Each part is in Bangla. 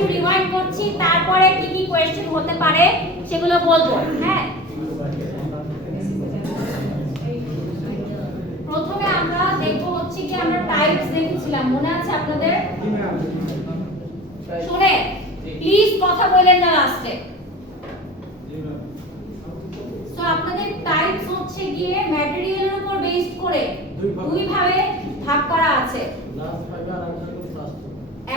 একটু রিমাইন্ড করছি, তারপরে কি কি কোশ্চেন হতে পারে সেগুলো বলবো। হ্যাঁ, প্রথমে আমরা দেখবো হচ্ছে কি আমরা টাইপস দেখেছিলাম, মনে আছে আপনাদের? শুনে প্লিজ কথা বলেন না লাস্টে। সো আপনাদের টাইপস হচ্ছে গিয়ে ম্যাটেরিয়ালের উপর বেসড করে দুই ভাবে ভাগ করা আছে।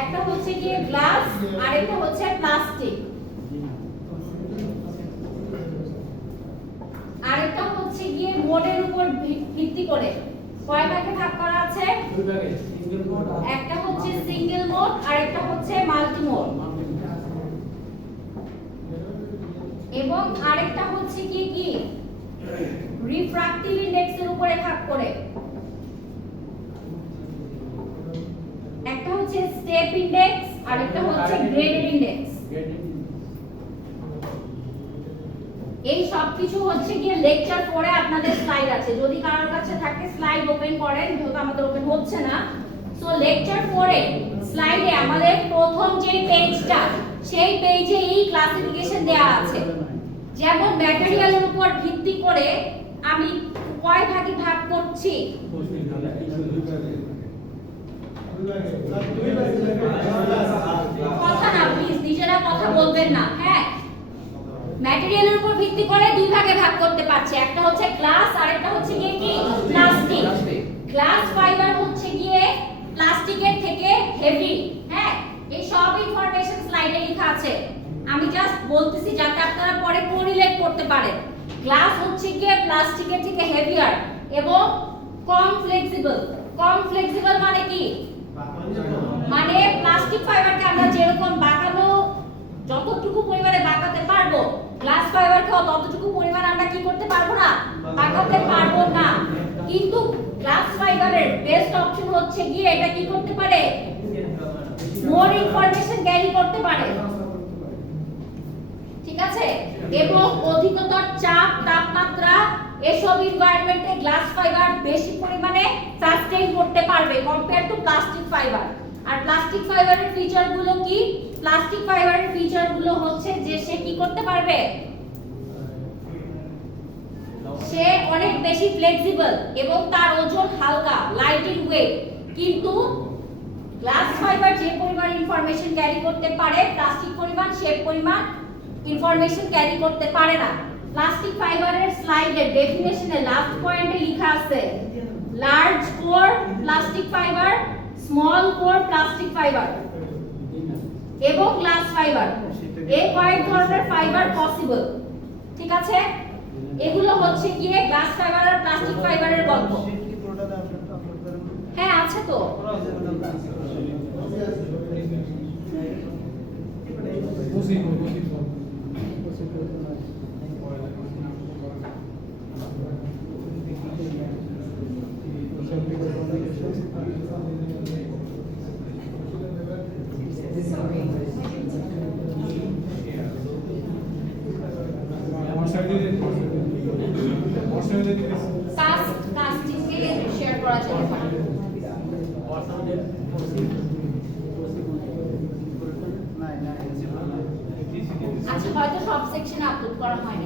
একটা হচ্ছে গিয়ে গ্লাস আর একটা হচ্ছে প্লাস্টিক। আরেকটা হচ্ছে গিয়ে মোডের উপর ভিত্তি করে কয় ভাগে ভাগ করা আছে? দুই ভাগে। একটা হচ্ছে সিঙ্গেল মোড আর একটা হচ্ছে মাল্টি মোড, এবং আরেকটা হচ্ছে কি রিফ্র্যাক্টিভ ইনডেক্সের উপরে ভাগ করে। একটা হচ্ছে স্টেপ ইনডেক্স আর একটা হচ্ছে গ্রেডেড ইনডেক্স। এই সব কিছু হচ্ছে গিয়ে লেকচার পরে আপনাদের স্লাইড আছে, যদি কারোর কাছে থাকে স্লাইড ওপেন করেন, যেহেতু আমাদের ওপেন হচ্ছে না। সো লেকচার পরে স্লাইডে আমাদের প্রথম যে পেজটা, সেই পেজে এই ক্লাসিফিকেশন দেয়া আছে। যেমন ম্যাটেরিয়ালের উপর ভিত্তি করে আমি কয় ভাগে ভাগ করছি? কথা না প্লিজ, নিজেরা কথা বলবেন না। হ্যাঁ, ম্যাটেরিয়ালের উপর ভিত্তি করে দুই ভাগে ভাগ করতে পারছে, একটা হচ্ছে গ্লাস আর একটা হচ্ছে গিয়ে কি প্লাস্টিক। গ্লাস ফাইবার হচ্ছে গিয়ে প্লাস্টিকের থেকে হেভি। হ্যাঁ, এই সব ইনফরমেশন স্লাইডে লেখা আছে, আমি জাস্ট বলতেছি যাতে আপনারা পরে কোরিলেট করতে পারেন। গ্লাস হচ্ছে গিয়ে প্লাস্টিকের থেকে হেভিয়ার এবং কম ফ্লেক্সিবল। কম ফ্লেক্সিবল মানে কি? মানে প্লাস্টিক ফাইবারকে আমরা যেরকম বাঁকানো, যতটুকু পরিমাণে বাঁকাতে পারবো, গ্লাস ফাইবারকেও ততটুকু পরিমাণ আমরা কি করতে পারবো না, বাঁকাতে পারবো না। কিন্তু গ্লাস ফাইবারের বেস্ট অপশন হচ্ছে গিয়ে এটা কি করতে পারে, মোর ইনফরমেশন ক্যারি করতে পারে। ঠিক আছে, এবং অধিকতর চাপ, তাপমাত্রা এসব এনवायरमेंटে গ্লাস ফাইবার বেশি পরিমাণে সাস্টেইন করতে পারবে কম্পেয়ার টু প্লাস্টিক ফাইবার। আর প্লাস্টিক ফাইবারের ফিচারগুলো কি? প্লাস্টিক ফাইবারের ফিচারগুলো হচ্ছে যে সে কি করতে পারবে, সে অনেক বেশি ফ্লেক্সিবল এবং তার ওজন হালকা, লাইট ইন ওয়েট। কিন্তু গ্লাস ফাইবার যে পরিমাণ ইনফরমেশন ক্যারি করতে পারে, প্লাস্টিক পরিমাণ সে পরিমাণ ইনফরমেশন ক্যারি করতে পারে না। প্লাস্টিক ফাইবারের স্লাইডের ডেফিনেশনে লাস্ট পয়েন্টে লেখা আছে large core plastic fibre, small core plastic fibre এবং গ্লাস ফাইবার। এই কয়েক ধরনের ফাইবার পসিবল। ঠিক আছে, এগুলো হচ্ছে গিয়ে গ্লাস ফাইবার আর প্লাস্টিক ফাইবারের গল্প। হ্যাঁ আছে তো, কাস্টিংকে শেয়ার করা যেতে পারে। আচ্ছা, হয়তো সব সেকশনে আপলোড করা হয়নি,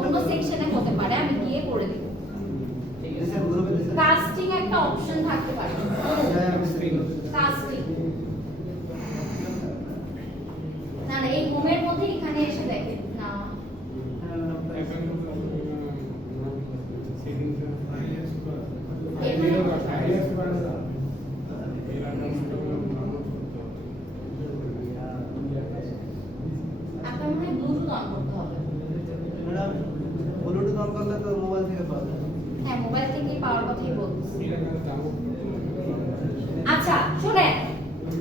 অন্য সেকশনে হতে পারে, আমি গিয়ে করে দেব। কাস্টিং একটা অপশন থাকতে পারে, কাস্টিং না না, এই হোমের মধ্যে এখানে এসে দেখেন না। আপনার মনে হয় ব্লুটুথ অন করতে হবে। ম্যাডাম, ব্লুটুথ অন করলে তো মোবাইল থেকে পাওয়া যায়। হ্যাঁ, মোবাইল থেকে পাওয়ার কথাই বলছি। আচ্ছা শুনেন,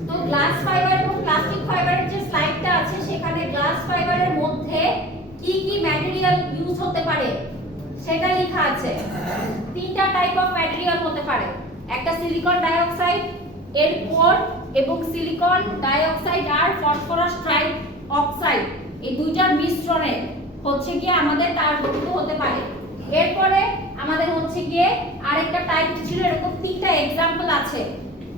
তো গ্লাস ফাইবার এবং প্লাস্টিক ফাইবারের যে স্লাইডটা আছে সেখানে গ্লাস ফাইবারের মধ্যে কি কি ম্যাটেরিয়াল ইউজ হতে পারে সেটা লেখা আছে। তিনটা টাইপ অফ ম্যাটেরিয়াল হতে পারে, একটা সিলিকন ডাই অক্সাইড এর কোর এবং সিলিকন ডাই অক্সাইড আর ফসফরাস ট্রাই অক্সাইড, এই দুইটার মিশ্রণে হচ্ছে গিয়ে আমাদের তার গঠিত হতে পারে। এরপরে আমাদের হচ্ছে গিয়ে আরেকটা টাইপ ছিল, এরকম তিনটা एग्जांपल আছে।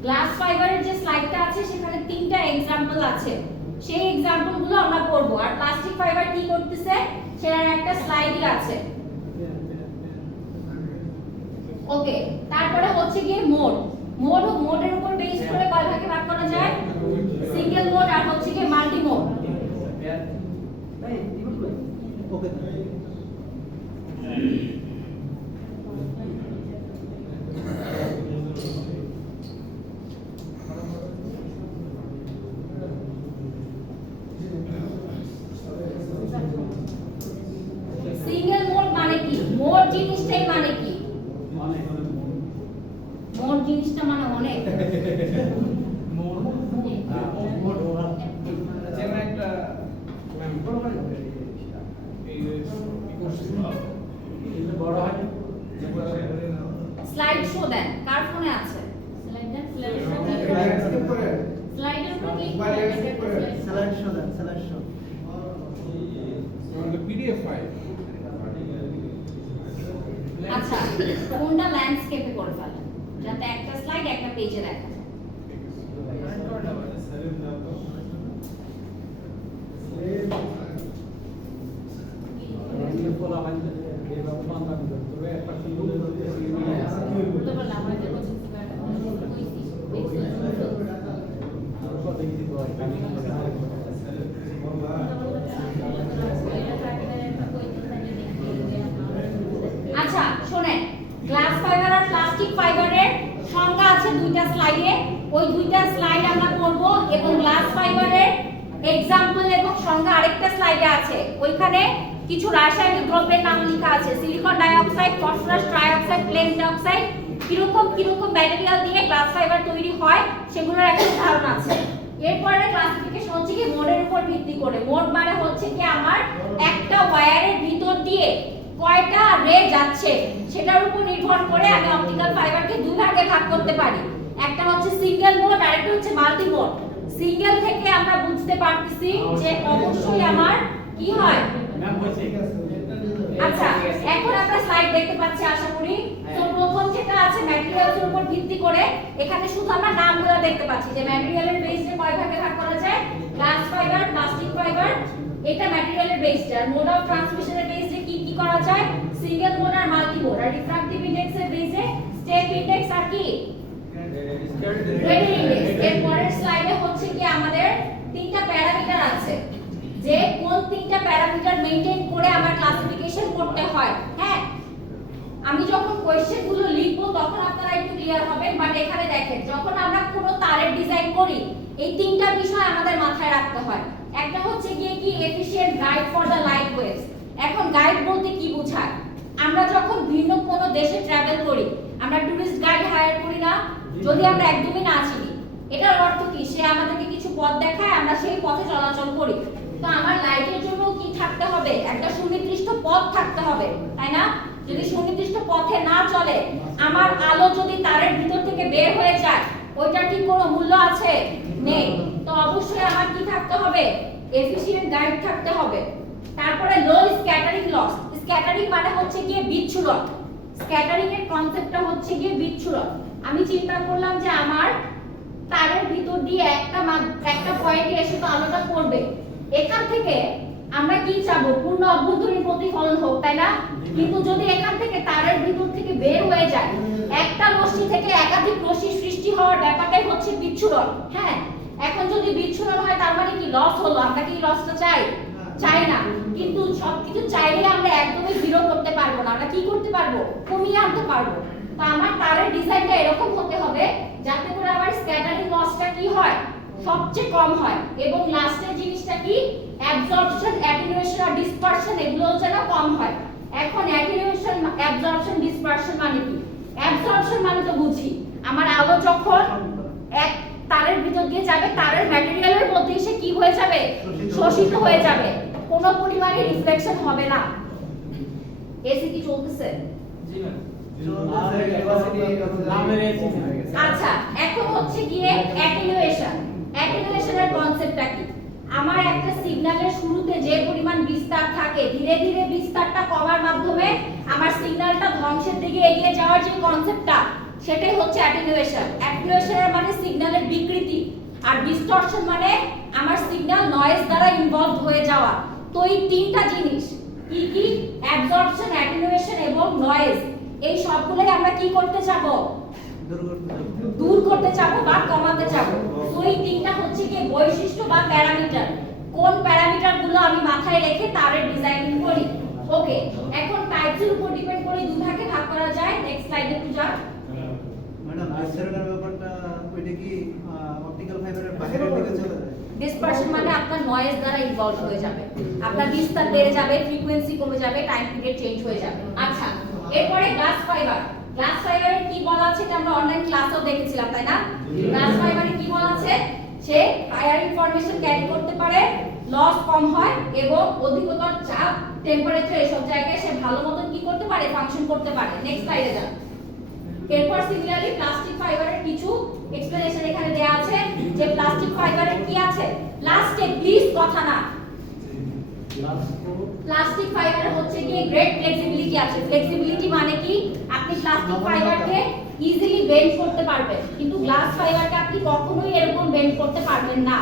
গ্লাস ফাইবারের যে স্লাইডটা আছে সেখানে তিনটা एग्जांपल আছে সেই एग्जांपल গুলো আমরা পড়বো আর প্লাস্টিক ফাইবার কি করতেছে সেটার একটা স্লাইডই আছে ওকে তারপরে হচ্ছে কি মোডের উপর বেস করে কয় ভাগে ভাগ করা যায় সিঙ্গেল মোড আর হচ্ছে কি মাল্টি মোড ওকে সিঙ্গেল মোড মানে কি মোড জিনিসটাই মানে কি মোড জিনিসটা মানে অনেক স্লাইড শো দেন কার ফোনে আছে স্লাইড দেন স্লাইডের উপর ক্লিক করে স্লাইড শো দেন slide show the PDF file. আচ্ছা কোনটা ল্যান্ডস্কেপে করে ফেলেন যাতে একটা স্লাইড একটা পেজে দেখা যায় আচ্ছা শুনেন গ্লাস ফাইবার আর প্লাস্টিক ফাইবারের সংজ্ঞা আছে দুইটা স্লাইডে ওই দুইটা স্লাইড আমরা পড়ব এবং গ্লাস ফাইবারের एग्जांपल এবং সংজ্ঞা আরেকটা স্লাইডে আছে ওইখানে কিছু রাসায়নিক দ্রব্যের নাম লেখা আছে silicon dioxide phosphorus trioxide plane dioxide কিরকম ম্যাটেরিয়াল দিয়ে গ্লাস ফাইবার তৈরি হয় সেগুলোর একটা উদাহরণ আছে এরপরে ক্লাসিফিকেশন হচ্ছে কি মোডের উপর ভিত্তি করে মোড মানে হচ্ছে কি আমার একটা ওয়্যারের ভিতর দিয়ে কয়টা রে যাচ্ছে সেটার উপর নির্ভর করে আমি অপটিক্যাল ফাইবারকে দুই ভাগে ভাগ করতে পারি একটা হচ্ছে সিঙ্গেল মোড আর একটা হচ্ছে মাল্টি মোড সিঙ্গেল থেকে আমরা বুঝতে পারতেছি যে অবশ্যই আমার কি হয় আচ্ছা এখন আমরা স্লাইড দেখতে পাচ্ছি আশা করি তো প্রথম যেটা আছে ম্যাটেরিয়ালসের উপর ভিত্তি করে এখানে শুধু আমরা নামগুলো দেখতে পাচ্ছি যে ম্যাটেরিয়ালের বেসে কয় ভাগে ভাগ করা যায় গ্লাস ফাইবার প্লাস্টিক ফাইবার এটা ম্যাটেরিয়ালের বেসটা মোড অফ ট্রান্সমিশনের বেসে কি কি করা যায় সিঙ্গেল মোড আর মাল্টি মোড আর রিফ্রাক্টিভ ইনডেক্সের বেসে স্টেপ ইনডেক্স আর কি গ্রেডিং ইনডেক্স এর পরের স্লাইডে হচ্ছে কি আমাদের তিনটা প্যারামিটার আছে যে কোন তিনটা প্যারামিটার মেইনটেইন করে আমার ক্লাসিফিকেশন করতে হয় হ্যাঁ আমি যখন কোশ্চেন গুলো লিখবো তখন আপনারা একটু ক্লিয়ার হবেন বাট এখানে দেখেন যখন আমরা কোনো তারের ডিজাইন করি এই তিনটা বিষয় আমাদের মাথায় রাখতে হয় একটা হচ্ছে গিয়ে কি efficient guide for the light waves এখন গাইড বলতে কি বোঝায় আমরা যখন ভিন্ন কোনো দেশে ট্রাভেল করি আমরা টুরিস্ট গাইড হায়ার করি না যদি আমরা একদমই না চিনি এটার অর্থ কি সে আমাদেরকে কিছু পথ দেখায় আমরা সেই পথে চলাচল করি তো আমার লাইটের জন্য কি থাকতে হবে একটা সুনির্দিষ্ট পথ থাকতে হবে তাই না যদি সুনির্দিষ্ট পথে না চলে আমার আলো যদি তারের ভিতর থেকে বের হয়ে যায় ওইটার কি কোনো মূল্য আছে নেই তো অবশ্যই আমার কি থাকতে হবে এফিশিয়েন্ট গাইড থাকতে হবে তারপরে লো স্ক্যাটারিং লস স্ক্যাটারিং মানে হচ্ছে গিয়ে বিচ্ছুরণ স্ক্যাটারিং এর কনসেপ্টটা হচ্ছে গিয়ে বিচ্ছুরণ আমি চিন্তা করলাম যে আমার তারের ভিতর দিয়ে একটা পয়েন্টে এসে তো আলোটা পড়বে এখান থেকে আমরা কি চাবো পূর্ণ অভ্যন্তরীণ প্রতিফলন হোক তাই না কিন্তু যদি এখান থেকে তারের ভিতর থেকে বের হয়ে যায় একটা রশ্মি থেকে একাধিক রশ্মি সৃষ্টি হওয়ার ব্যাপারটাই হচ্ছে বিচ্ছুরণ হ্যাঁ এখন যদি বিচ্ছুরণ হয় তার মানে কি লস হলো আমরা কি লসটা চাই না কিন্তু সবকিছু চাইলে আমরা একদমই জিরো করতে পারবো না আমরা কি করতে পারবো কমিয়ে আনতে পারবো তো আমার তারের ডিজাইনটা এরকম হতে হবে যাতে করে আমার স্ক্যাটারিং লসটা কি হয় সবচেয়ে কম হয় এবং লাস্টের জিনিসটা কি অ্যাবজর্পশন অ্যাটেনুয়েশন আর ডিসপারশন এগুলো যেন কম হয় এখন অ্যাটেনুয়েশন অ্যাবজর্পশন ডিসপারশন মানে কি অ্যাবজর্পশন মানে তো বুঝি আমার আলো যখন এক তারের ভিতর দিয়ে যাবে তারের ম্যাটেরিয়ালের মধ্যে এসে কি হয়ে যাবে শোষিত হয়ে যাবে কোনো পরিমাণে রিফ্লেকশন হবে না এসি কি চলতেছে জি ম্যাম আচ্ছা এখন হচ্ছে গিয়ে অ্যাটেনুয়েশনের কনসেপ্টটা কি আমার একটা সিগন্যালের শুরুতে যে পরিমাণ বিস্তার থাকে ধীরে ধীরে বিস্তারটা কমার মাধ্যমে আমার সিগন্যালটা ধ্বংসের দিকে এগিয়ে যাওয়ার যে কনসেপ্টটা সেটাই হচ্ছে অ্যাটেনুয়েশনের মানে সিগন্যালের বিকৃতি আর ডিসটরশন মানে আমার সিগন্যাল নয়েজ দ্বারা ইনভলভ হয়ে যাওয়া। তো এই তিনটা জিনিস কি কি, অ্যাবজর্পশন, অ্যাটেনুয়েশন এবং নয়েজ, এই সবগুলোই আমরা কি করতে যাব, দূর করতে চাবো বা কমাতে চাবো। তো এই তিনটা হচ্ছে কি বৈশিষ্ট্য বা প্যারামিটার। কোন প্যারামিটারগুলো আমি মাথায় রেখে তারের ডিজাইনিং করি। ওকে, এখন টাইপসের উপর ডিপেন্ড করে দুই ভাগে ভাগ করা যায়। নেক্সট স্লাইডে একটু যান। ম্যাডাম ডিসপারশনের ব্যাপারটা ওইটা কি অপটিক্যাল ফাইবারের বাইরের দিকে চলে যায়? ডিসপারশন মানে আপনার নয়েজ দ্বারা ইনভলভ হয়ে যাবে, আপনার বিস্তার বেড়ে যাবে, ফ্রিকোয়েন্সি কমে যাবে, টাইম পিরিয়ড চেঞ্জ হয়ে যাবে। আচ্ছা, এরপরে গ্লাস ফাইবার। গ্লাস ফাইবারের কি বলা আছে এটা আমরা অনলাইন ক্লাসেও দেখেছিলাম, তাই না? গ্লাস ফাইবারে কি বলা আছে, সে হায়ার ইনফরমেশন ক্যারি করতে পারে, লস কম হয় এবং অধিকতর চাপ, টেম্পারেচার এসব জায়গায় সে ভালো মতন কি করতে পারে, ফাংশন করতে পারে। নেক্সট স্লাইডে যান। এরপর সিমিলারলি প্লাস্টিক ফাইবারের কিছু এক্সপ্লেনেশন এখানে দেয়া আছে যে প্লাস্টিক ফাইবারের কি আছে। লাস্টে প্লিজ কথা না, প্লাস্টিক ফাইবার হচ্ছে কি গ্রেট ফ্লেক্সিবিলিটি আছে। ফ্লেক্সিবিলিটি মানে কি, আপনি প্লাস্টিক ফাইবারকে ইজিলি বেন্ড করতে পারবেন, কিন্তু গ্লাস ফাইবারকে আপনি কখনোই এরকম বেন্ড করতে পারবেন না।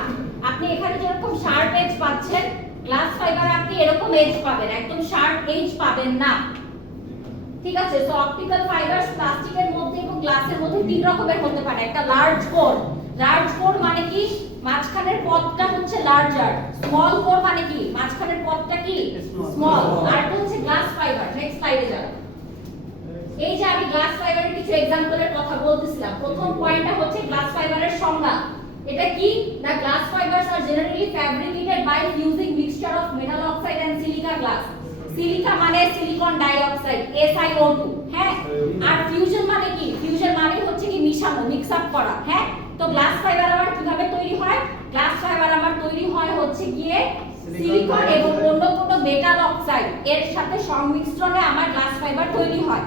আপনি এখানে যেরকম শার্প এজ পাচ্ছেন, গ্লাস ফাইবার আপনি এরকম এজ পাবেন, একদম শার্প এজ পাবেন না। ঠিক আছে? সো অপটিক্যাল ফাইবারস প্লাস্টিকের মধ্যে এবং গ্লাসের মধ্যে তিন রকমের হতে পারে। একটা লার্জ কোর, লার্জ কোর মানে কি মাঝখানের পথটা হচ্ছে লার্জার, স্মল কোর মানে কি মাঝখানের পথটা কি স্মল। আর এটা হচ্ছে গ্লাস ফাইবার। নেক্সট স্লাইডে যাও। এই যে আমি গ্লাস ফাইবারের কিছু एग्जांपलের কথা বলতেছিলাম, প্রথম পয়েন্টটা হচ্ছে গ্লাস ফাইবারের সংজ্ঞা। এটা কি, the glass fibers are generally fabricated by fusing mixture of metal oxide and silica glass. Silica মানে সিলিকন ডাই অক্সাইড, SiO2। হ্যাঁ, আর ফিউশন মানে কি, ফিউশন মানে হচ্ছে কি মিশানো, মিক্স আপ করা। হ্যাঁ, তো গ্লাস ফাইবার আমার কিভাবে তৈরি হয়, গ্লাস ফাইবার আমার তৈরি হয় হচ্ছে গিয়ে সিলিকন এবং অন্য কোনো মেটাল অক্সাইড এর সাথে সংমিশ্রণে আমার গ্লাস ফাইবার তৈরি হয়।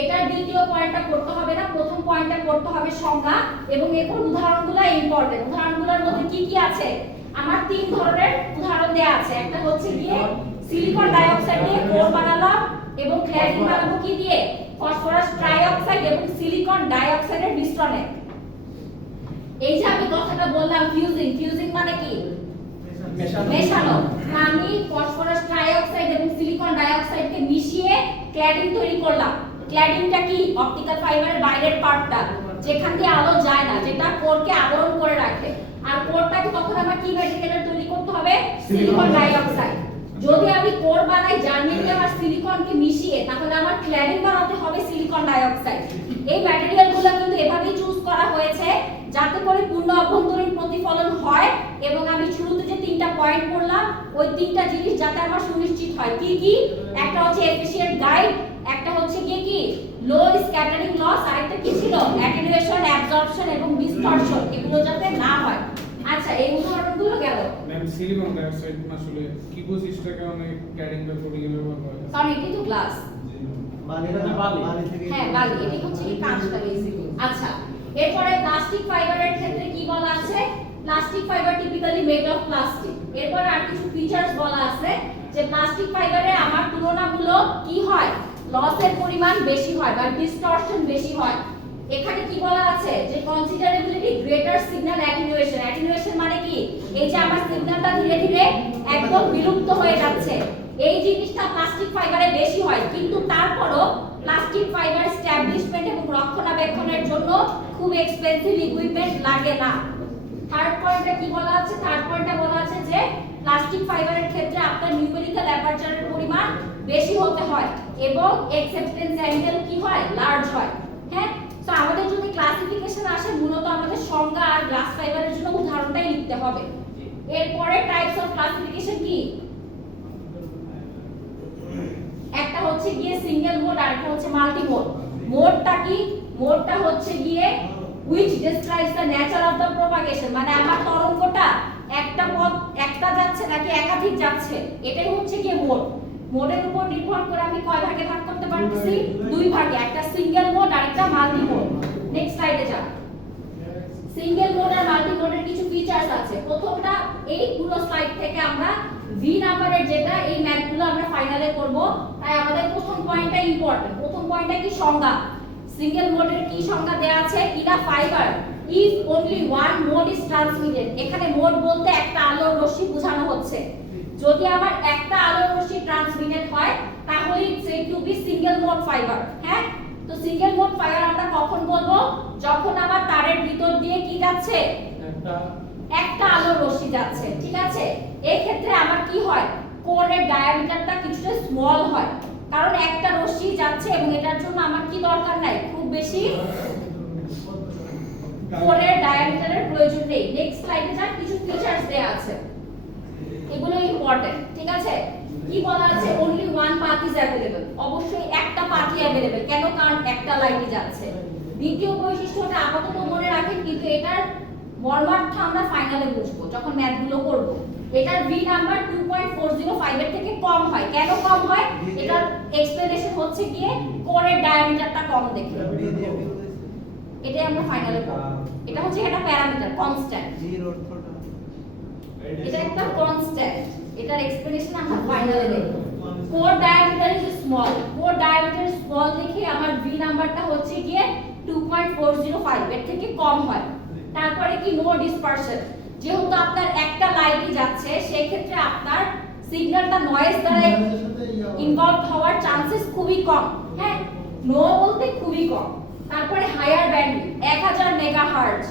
এটার দ্বিতীয় পয়েন্টটা পড়তে হবে না, প্রথম পয়েন্টটা পড়তে হবে সংজ্ঞা এবং এরপর উদাহরণগুলো ইম্পর্টেন্ট। উদাহরণগুলোর মধ্যে কি কি আছে, আমার তিন ধরনের উদাহরণ দেয়া আছে। একটা হচ্ছে গিয়ে সিলিকন ডাই অক্সাইড দিয়ে কোর বানালাম এবং ক্ল্যাডিং বানাবো কি দিয়ে, ফসফরাস ট্রাই অক্সাইড এবং সিলিকন ডাই অক্সাইডের মিশ্রণে। এই যে আমি কথাটা বললাম ফিউজিং, ফিউজিং মানে কি মেশানো। আমি ফসফরাস ট্রাই অক্সাইড এবং সিলিকন ডাই অক্সাইডকে মিশিয়ে ক্ল্যাডিং তৈরি করলাম। ক্ল্যাডিংটা কি, অপটিক্যাল ফাইবারের বাইরের পার্টটা যেখান দিয়ে আলো যায় না, যেটা কোরকে আবরণ করে রাখে। আর কোরটাকে তখন আমার কি ম্যাটেরিয়ালের তৈরি করতে হবে, সিলিকন ডাই অক্সাইড। যদি আমি কোর বানাই জার্মেনিয়াম আর সিলিকনকে মিশিয়ে, তাহলে আমার ক্ল্যাডিং বানাতে হবে সিলিকন ডাই অক্সাইড। এই ম্যাটেরিয়ালগুলো কিন্তু এভাবেই চুজ করা হয়েছে যাতে করে পূর্ণ অভ্যন্তরীণ প্রতিফলন হয় এবং আমি শুরুতে যে তিনটা পয়েন্ট পড়লাম ওই তিনটা জিনিস যাতে আমার সুনিশ্চিত হয়। কি কি, একটা হচ্ছে এফিশিয়েন্ট গাইড, একটা হচ্ছে কি লো স্ক্যাটারিং লস, আরেকটা কি ছিল অ্যাটেনুয়েশন, অ্যাবজর্পশন এবং ডিসটরশন, এগুলো যাতে না হয়। আচ্ছা, এই উদাহরণগুলো গেল। ম্যাম সিলিকন ডাই অক্সাইড আসলে কি বৈশিষ্ট্যটাকে অনেক ক্যাডিং বা কোডিং এ ব্যবহার করা হয়? কারণ এটি তো গ্লাস। বালি থেকে, হ্যাঁ বালি, এটি হচ্ছে কি কাঁচটা বেসিক্যালি। আচ্ছা, এরপরে প্লাস্টিক ফাইবারের ক্ষেত্রে কি বলা আছে, plastic fibre typically made of plastic. এরপর আর কিছু ফিচারস বলা আছে যে প্লাস্টিক ফাইবারে আমার তুলনামূলক কি হয়, লসের পরিমাণ বেশি হয় বা ডিসটরশন বেশি হয়। এখানে কি বলা আছে যে কনসিডারেবিলিটি গ্রেটার সিগন্যাল অ্যাটেনুয়েশন। অ্যাটেনুয়েশন মানে কি, এই যে আমার সিগন্যালটা ধীরে ধীরে একদম বিলুপ্ত হয়ে যাচ্ছে, এই জিনিসটা প্লাস্টিক ফাইবারে বেশি হয়। কিন্তু তারপরও প্লাস্টিক ফাইবার এস্টাবলিশমেন্ট এবং রক্ষণাবেক্ষণের জন্য খুব এক্সপেন্সিভ ইকুইপমেন্ট লাগে না। থার্ড পয়েন্টে কি বলা আছে, থার্ড পয়েন্টে বলা আছে যে প্লাস্টিক ফাইবারের ক্ষেত্রে আপনার নিউমেরিক্যাল অ্যাপারচারের পরিমাণ বেশি হতে হয় এবং অ্যাকসেপ্টেন্স অ্যাঙ্গেল কি হয়, লার্জ হয়। হ্যাঁ, তো আমাদের যদি ক্লাসিফিকেশন আসে মূলত আমাদের সংজ্ঞা আর গ্লাস ফাইবারের জন্য উদাহরণটাই লিখতে হবে। এরপরে টাইপস অফ ক্লাসিফিকেশন কি, একটা হচ্ছে গিয়ে সিঙ্গেল মোড আর একটা হচ্ছে মাল্টি মোড। মোডটা কি, মোডটা হচ্ছে গিয়ে which describes the nature of the propagation, মানে আমার তরঙ্গটা একটা পথ একটা যাচ্ছে নাকি একাধিক যাচ্ছে, এটাই হচ্ছে গিয়ে মোড। মোডের উপর নির্ভর করে আমি কয় ভাগে ভাগ করতে পারতেছি, দুই ভাগে, একটা সিঙ্গেল মোড আর একটা মাল্টি মোড। নেক্সট স্লাইডে যাও। সিঙ্গেল মোড আর মাল্টি মোডের কিছু ফিচারস আছে। প্রথমটা, এই পুরো স্লাইড থেকে আমরা ভি নাম্বারের যেটা এই ম্যাথগুলো আমরা ফাইনালে করব, তাই আমাদের প্রথম পয়েন্টটা ইম্পর্টেন্ট। প্রথম পয়েন্টটা কি, সংজ্ঞা। সিঙ্গেল মোডের কি সংজ্ঞা দেয়া আছে, in a fibre if only one mode is transmitted, এখানে মোড বলতে একটা আলোর রশ্মি বোঝানো হচ্ছে। যদি আমার একটা আলোর রশ্মি ট্রান্সমিটেড হয় তাহলে it's said to be single mode fibre. হ্যাঁ, তো সিঙ্গেল মোড ফাইবার আমরা কখন বলবো? যখন আমার তারের ভিতর দিয়ে কি যাচ্ছে? একটা আলোর রশ্মি যাচ্ছে, ঠিক আছে? এই ক্ষেত্রে আমার কি হয়? কোরের ডায়ামিটারটা কিছুটা স্মল হয়, কারণ একটা রশ্মি যাচ্ছে এবং এটার জন্য আমার কি দরকার নাই, খুব বেশি কোরের ডায়ামিটারের প্রয়োজন নেই। নেক্সট স্লাইডে যান, কিছু ফিচারস দেয়া আছে, এগুলো ইম্পর্টেন্ট, ঠিক আছে? কি বলা আছে? only one path is available, অবশ্যই একটা পাথই अवेलेबल। কেন? কারণ একটা লাইনই যাচ্ছে। দ্বিতীয় বৈশিষ্ট্যটা আপাতত মনে রাখেন, কিন্তু এটার মর্মার্থ আমরা ফাইনালে বুঝবো যখন ম্যাথগুলো করব। এটার ভি নাম্বার 2.405 এর থেকে কম হয়। কেন কম হয়? এটার এক্সপ্লেনেশন হচ্ছে গিয়ে কোরের ডায়ামিটারটা কম দেখে। এটাই আমরা ফাইনালে করব। এটা হচ্ছে একটা প্যারামিটার কনস্ট্যান্ট, এর অর্থটা এটা একটা কনস্ট্যান্ট, এটার এক্সপ্লেনেশন আমরা ফাইনালে দেখব। Core diameter is small, core diameter small দেখে আমার ভি নাম্বারটা হচ্ছে গিয়ে 2.405 এর থেকে কম হয়। তারপরে কি? নো ডিসপারশন, যেহেতু আপনার একটা লাইটই যাচ্ছে সেই ক্ষেত্রে আপনার সিগন্যালটা নয়েজ দ্বারা ইনভলভ হওয়ার চান্সেস খুবই কম। হ্যাঁ, নো বলতে খুবই কম। তারপরে হায়ার ব্যান্ডউইথ 1000 মেগাহার্টজ,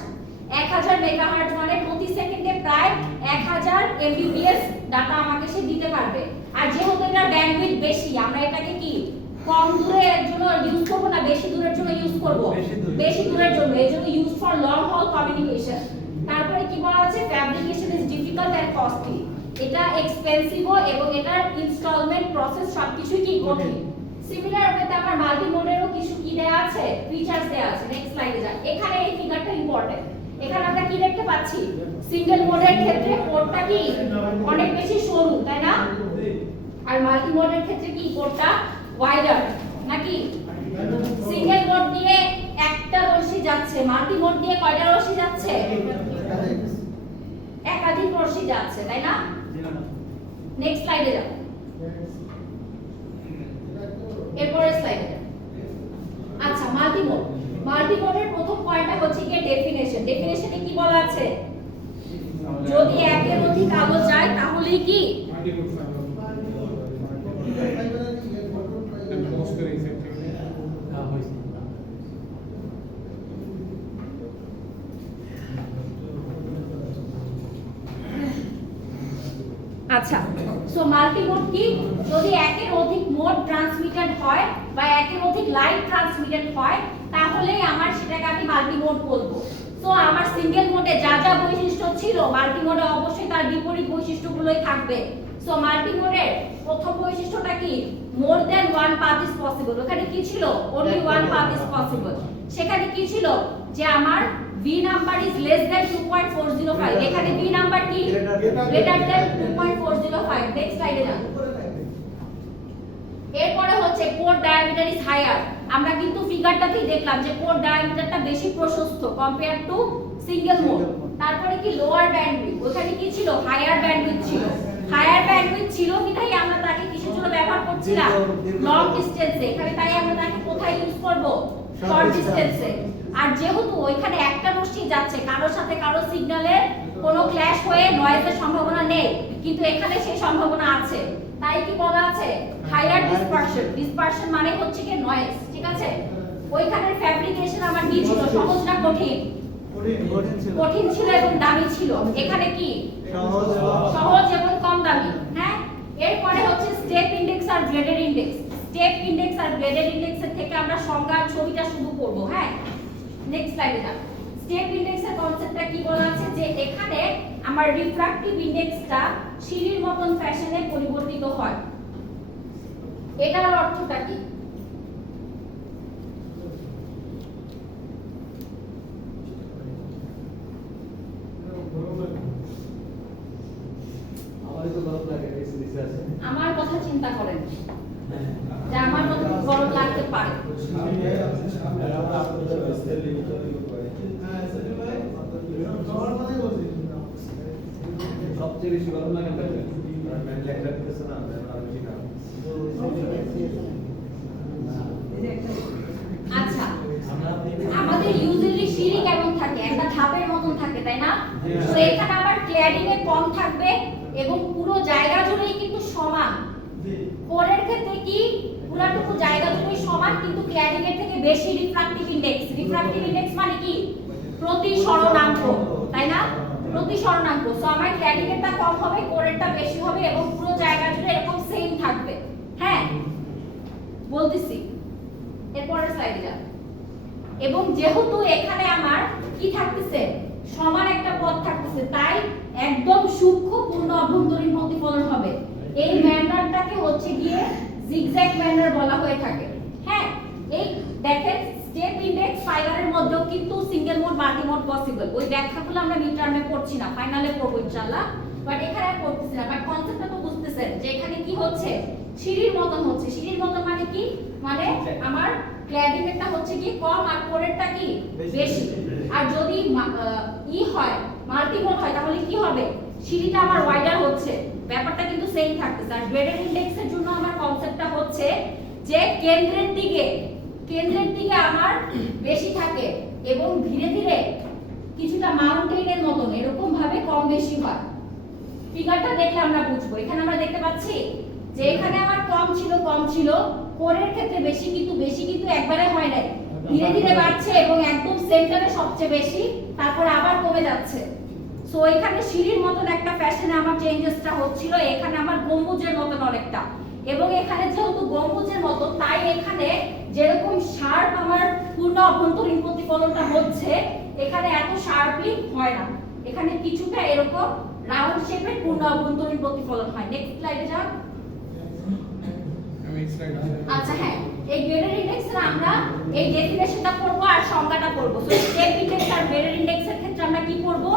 1000 মেগাহার্টজ মানে প্রতি সেকেন্ডে প্রায় 1000 এমবিপিএস ডাটা আমাকে সে দিতে পারবে। আর যেহেতু এটার ব্যান্ডউইথ বেশি, আমরা এটাকে কি কম দূরের জন্য ইউজ করব না বেশি দূরের জন্য ইউজ করব? বেশি দূরের জন্য, এর জন্য use for long haul communication. তারপরে কি বলা আছে? Fabrication is difficult and costly, এটা এক্সপেন্সিভ এবং এটার ইনস্টলমেন্ট প্রসেস সবকিছুই কি কঠিন। সিমিলার ওয়েতে আমার মাল্টি মোডেরও কিছু কি দেয়া আছে, ফিচারস দেয়া আছে। নেক্সট স্লাইডে যান, এখানে এই ফিগারটা ইম্পর্টেন্ট। এখানে আমরা কি দেখতে পাচ্ছি? সিঙ্গেল মোডের ক্ষেত্রে পোর্টটা কি অনেক বেশি সরু, তাই না? আর মাল্টি মোডের ক্ষেত্রে কি পোর্টটা ওয়াইডার নাকি? সিঙ্গেল মোড দিয়ে একটা রশ্মি যাচ্ছে, মাল্টি মোড দিয়ে কয়টা রশ্মি যাচ্ছে? একাধিক রশ্মি যাচ্ছে, তাই না? নেক্সট স্লাইডে যাও, এরপরের স্লাইডে যাও। আচ্ছা, মাল্টি মোড, মাল্টি মোডের প্রথম পয়েন্টটা হচ্ছে কি ডেফিনেশন। ডেফিনেশনে কি বলা আছে? যদি একের অধিক আলো যায় তাহলে কি মাল্টিপল ফাইবার পোস্টার ইফেক্ট হয়েছে। আচ্ছা, সো মাল্টি মোড কি? যদি একের অধিক মোড ট্রান্সমিটেড হয় বা একের অধিক লাইট ট্রান্সমিটেড হয় তাহলে আমার সেটাকে আমি মাল্টি মোড বলবো। সো আমার সিঙ্গেল মোডে যা যা বৈশিষ্ট্য ছিল মাল্টি মোডে অবশ্যই তার বিপরীত বৈশিষ্ট্যগুলোই থাকবে। সো মাল্টি মোডের প্রথম বৈশিষ্ট্যটা কি? More than one path is possible. ওখানে কি ছিল? Only one path is possible. সেখানে কি ছিল? যে আমার V number is less than 2.405। এখানে ভি নাম্বার কি? Greater than 2.405। নেক্সট স্লাইডে যান। এরপরে হচ্ছে কোর ডায়ামিটার ইজ হায়ার। আমরা কিন্তু ফিগারটাতেই দেখলাম যে কোর ডায়ামিটারটা বেশি প্রশস্ত কম্পেয়ার টু সিঙ্গেল মোড। তারপরে কি? Lower bandwidth. ওখানে কি ছিল? হায়ার ব্যান্ডউইথ ছিল। হায়ার ব্যান্ডউইথ ছিল বিধায় আমরা তাকে কিসের জন্য ব্যবহার করছিলাম? লং ডিসটেন্সে। এখানে তাই আমরা তাকে কোথায় ইউজ করব? শর্ট ডিসটেন্সে। আর যেহেতু ওইখানে একটা রশ্মি যাচ্ছে, কারোর সাথে কারো সিগন্যালের কোনো ক্ল্যাশ হয়ে নয়েজের সম্ভাবনা নেই, কিন্তু এখানে সেই সম্ভাবনা আছে। তাই কি বলা আছে? Higher dispersion. ডিসপারশন মানে হচ্ছে কি নয়েজ, ঠিক আছে? ওইখানের ফ্যাব্রিকেশন আমার কি ছিল? সহজ না কঠিন? কঠিন ছিল এবং দামি ছিল। এখানে কি? সহজ এবং কম দামি। হ্যাঁ, এরপরে হচ্ছে স্টেপ ইনডেক্স আর গ্রেডেড ইনডেক্স। স্টেপ ইনডেক্স আর গ্রেডেড ইনডেক্সের থেকে আমরা সংজ্ঞা ছবিটা শুরু করব। হ্যাঁ, নেক্সট স্লাইডে যান। স্টেপ ইনডেক্সের কনসেপ্টটা কি বলা আছে? যে এখানে আমার রিফ্র্যাক্টিভ ইনডেক্সটা সিঁড়ির মতন ফ্যাশনে পরিবর্তিত হয়। এটার অর্থটা কি? আমার কথা চিন্তা করেন যে আমার মতো গরম লাগতে পারে। সবচেয়ে বেশি গরম লাগে আচ্ছা, আমাদের ইউজুয়ালি সিঁড়ি কেমন থাকে? যেটা ধাপের মতন থাকে, তাই না? তো এখানে আবার ক্ল্যাডিং এ কম থাকবে এবং পুরো জায়গা জুড়েই কিন্তু সমান। কোরের ক্ষেত্রে কি পুরোটুকু জায়গা জুড়েই সমান, কিন্তু ক্ল্যাডিং এর থেকে বেশি রিফ্রাক্টিভ ইনডেক্স। রিফ্রাক্টিভ ইনডেক্স মানে কি? প্রতিসরণাঙ্ক, তাই না? প্রতিসরণাঙ্ক। সো আমার ক্ল্যাডিং এরটা কম হবে, কোরেরটা বেশি হবে এবং পুরো জায়গা জুড়ে এরকম সেম থাকবে। হ্যাঁ, বলতেছি এরপরের স্লাইডে যান। এবং যেহেতু এখানে আমার কি থাকতেছে, সমান একটা পথ থাকতেছে, তাই একদম সূক্ষ্ম পূর্ণ অভ্যন্তরীণ প্রতিফলন হবে। এই ম্যানারটাকে হচ্ছে গিয়ে জিগজ্যাগ ম্যানার বলা হয়ে থাকে। হ্যাঁ, এই দেখেন স্টেপ ইনডেক্স ফাইবারের মধ্যেও কিন্তু single mode multi mode possible. ওই ব্যাখ্যাগুলো আমরা মিড টার্মে পড়ছি না, ফাইনালে পড়ব ইনশাআল্লাহ, বাট এখানে আর পড়তেছি না। বাট কনসেপ্টটা তো বুঝতেছেন যে এখানে কি হচ্ছে, সিঁড়ির মতন হচ্ছে। সিঁড়ির মতন মানে কি? মানে আমার ক্ল্যাডিং এরটা হচ্ছে কি কম আর কোরেরটা কি বেশি। আর যদি ই হয় মাল্টি মোড হয় তাহলে কি হবে? সিঁড়িটা আমার ওয়াইডার হচ্ছে, ব্যাপারটা কিন্তু সেম থাকতেছে। আর গ্রেডেড ইনডেক্সের জন্য আমার কনসেপ্টটা হচ্ছে যে কেন্দ্রের দিকে আমার বেশি থাকে এবং ধীরে ধীরে কিছুটা মাউন্টেনের মতন এরকম ভাবে কম বেশি হয়। ফিগারটা দেখলে আমরা বুঝবো। এখানে আমরা দেখতে পাচ্ছি যে এখানে আমার কম ছিল, কোরের ক্ষেত্রে বেশি, কিন্তু বেশি কিন্তু একবারে হয় নাই, ধীরে ধীরে বাড়ছে এবং একদম সেন্টারে সবচেয়ে বেশি, তারপরে আবার কমে যাচ্ছে। সো এখানে সিঁড়ির মতন একটা ফ্যাশনে আমার চেঞ্জেসটা হচ্ছিল, এখানে আমার গম্বুজের মতন অনেকটা। এবং এখানে যেহেতু গম্বুজের মতো, তাই এখানে যেরকম শার্প আমার পূর্ণ অভ্যন্তরীণ প্রতিফলনটা হচ্ছে, এখানে এত শার্পলি হয় না, এখানে কিছুটা এরকম রাউন্ড শেপের পূর্ণ অভ্যন্তরীণ প্রতিফলন হয়। নেক্সট স্লাইডে যান। আচ্ছা হ্যাঁ, এই গ্রেডেড ইনডেক্সের আমরা এই ডেফিনেশনটা পড়বো আর সংজ্ঞাটা পড়বো। সো স্টেপ ইনডেক্স আর গ্রেডেড ইনডেক্সের ক্ষেত্রে আমরা কি পড়বো?